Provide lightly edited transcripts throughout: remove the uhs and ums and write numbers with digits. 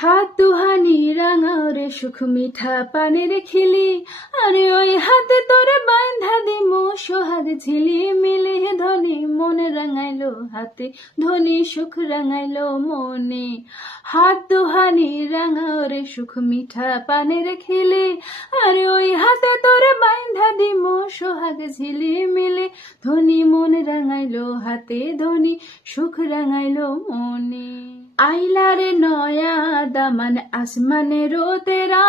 হাত দুহানি রাঙা রে সুখ মিঠা পানের খিলি, আরে ওই হাতে তোরে বান্ধা দিমু সোহাগ ঝিলি মিলি ধনি মনে রাঙাইলো হাতে ধনি সুখ রাঙাইলো মনে। হাত দুহানি রাঙা রে সুখ মিঠা পানের খিলি, আরে ওই হাতে তোরে বান্ধা দিমু সোহাগ ঝিলি মিলি ধনি মনে রাঙাইলো হাতে ধনি সুখ রাঙাইলো মনে। আইলা রে নয়া দামান আসমানেরও তেরা,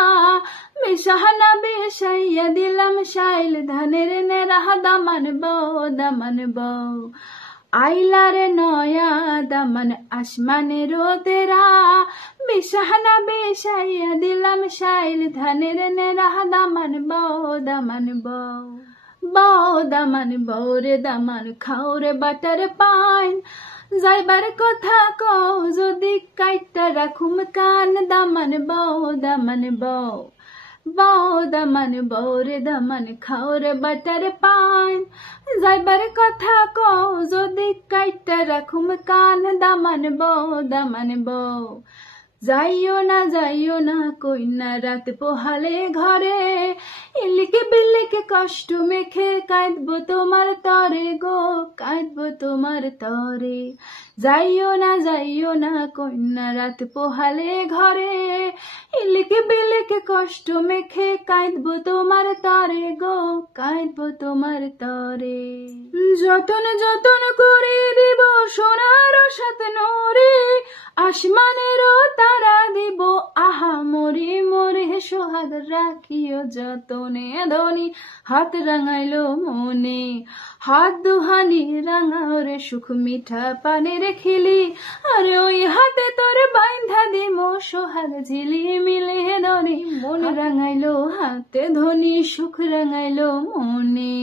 বেশাহানা বেশাইয়া দিলাম শাইল ধানের নেরা দামান বউ। আইলা রে নয়া দামান আসমানেরও তেরা, বেশাহানা বেশাইয়া দিলাম শাইল ধানের নেরা দামান বউ রে দামান খাও রে বাটার পান, যাইবার কথা কও যদি কাইটা রাখুম কান দামান বউ রে দামান খাও রে বাটার পান, যাইবার কথা কও যদি কাইটা রাখুম কান দামান বউ। যাইও না কইনা রাত পোহালে ঘরে, ইলিকে বিলিকে কষ্ট মেখে কাঁদবো তোমার তরে গো কাঁদবো তোমার তরে। যাইও না কইনা রাত পোহালে ঘরে, ইলিকে বিলিকে কষ্ট মেখে কাঁদবো তোমার তরে গো কাঁদবো তোমার তরে। যতন করে দিব সোনার সাথ নরে, আসমানেরও তারা দিব আহা মোরে সোহাগ রাখিও যতনে ধনি হাত রাঙাইলো মনে। হাত দুহানি রাঙা রে সুখ মিঠা পানের খিলি, আরে ওই হাতে তোর বান্ধা দিমো সোহাগ ঝিলি মিলে ধনি মন রাঙাইলো হাতে ধনি সুখ রাঙাইলো মনে।